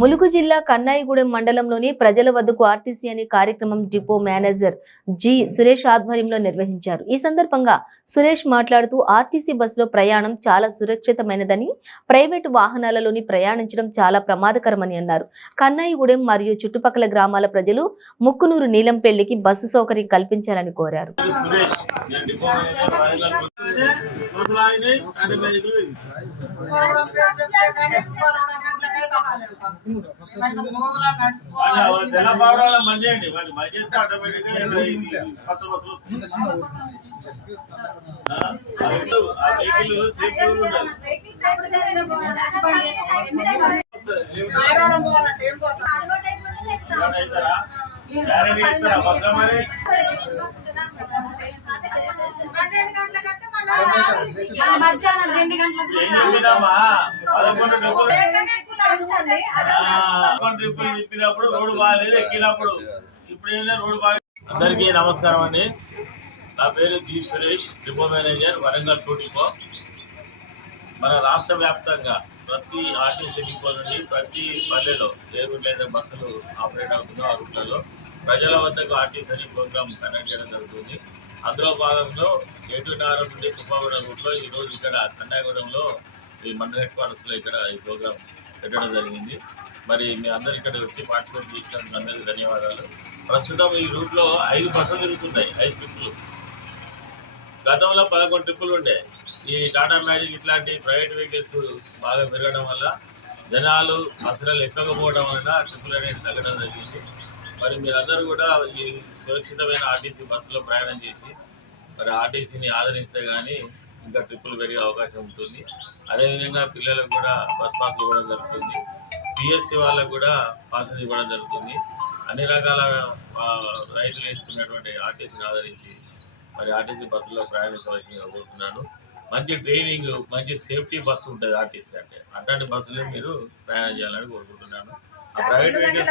ములుగు జిల్లా కన్నాయిగూడెం మండలంలోని ప్రజల వద్దకు ఆర్టీసీ అనే కార్యక్రమం డిపో మేనేజర్ జి సురేష్ ఆధ్వర్యంలో నిర్వహించారు. ఈ సందర్భంగా సురేష్ మాట్లాడుతూ ఆర్టీసీ బస్సులో ప్రయాణం చాలా సురక్షితమైనదని ప్రైవేటు వాహనాలలోని ప్రయాణించడం చాలా ప్రమాదకరమని అన్నారు. కన్నాయిగూడెం మరియు చుట్టుపక్కల గ్రామాల ప్రజలు ముక్కునూరు నీలంపెల్లికి బస్సు సౌకర్యం కల్పించాలని కోరారు. సురేష్ నేను మంది అండి కొత్త ఇస్తారా మధ్యాహ్నం రెండు గంటలకు చెప్పినామా రోడ్డు బాగాలేదు ఎక్కినప్పుడు ఇప్పుడు రోడ్డు బాగా అందరికీ నమస్కారం అండి. నా పేరు G Suresh depot manager Warangal two depot. మన రాష్ట్ర వ్యాప్తంగా ప్రతి ఆర్టీసీ డిపో నుండి ప్రతి పల్లెలో ఏ రూట్లో అయితే బస్సులు ఆపరేట్ అవుతుందో ఆ రూట్లలో. ప్రజల వద్దకు ఆర్టీసీ ప్రోగ్రామ్ కండక్ట్ చేయడం జరుగుతుంది. అందులో భాగంలో ఏటునారం నుండి తుమ్మగూడెం రూట్లో ఈరోజు ఇక్కడ తండాగూడెంలో ఈ మండల హెడ్ క్వార్టర్స్లో ఇక్కడ ఈ ప్రోగ్రాం పెట్టడం జరిగింది. మరి మీ అందరు ఇక్కడ వచ్చి పార్టిసిపేట్ చేసినందుకు అందరికీ ధన్యవాదాలు. ప్రస్తుతం ఈ రూట్లో ఐదు బస్సులు తిరుగుతున్నాయి. ఐదు ట్రిప్పులు. గతంలో పదకొండు ట్రిప్పులు ఉండే. ఈ టాటా మ్యాజిక్ ఇట్లాంటి ప్రైవేట్ వెహికల్స్ బాగా పెరగడం వల్ల జనాలు బస్సులలో ఎక్కకపోవడం వలన ట్రిప్పులు అనేది తగ్గడం జరిగింది. మరి మీరందరూ కూడా ఈ సురక్షితమైన ఆర్టీసీ బస్సులో ప్రయాణం చేసి మరి ఆర్టీసీని ఆదరిస్తే కానీ ఇంకా ట్రిప్పులు పెరిగే అవకాశం ఉంటుంది. అదేవిధంగా పిల్లలకు కూడా బస్ పాస్ ఇవ్వడం జరుగుతుంది. పిఎస్సి వాళ్ళకు కూడా పాసెస్ ఇవ్వడం జరుగుతుంది. అన్ని రకాల రైతులు వేసుకున్నటువంటి ఆర్టీసీని ఆదరించి మరి ఆర్టీసీ బస్సులో ప్రయాణించవలసిందిగా కోరుతున్నాను. మంచి ట్రైనింగ్ మంచి సేఫ్టీ బస్సు ఉంటుంది ఆర్టీసీ అంటే. అట్లాంటి బస్సులే మీరు ప్రయాణం చేయాలని కోరుకుంటున్నాను. ఆ ప్రైవేట్ వెహికల్స్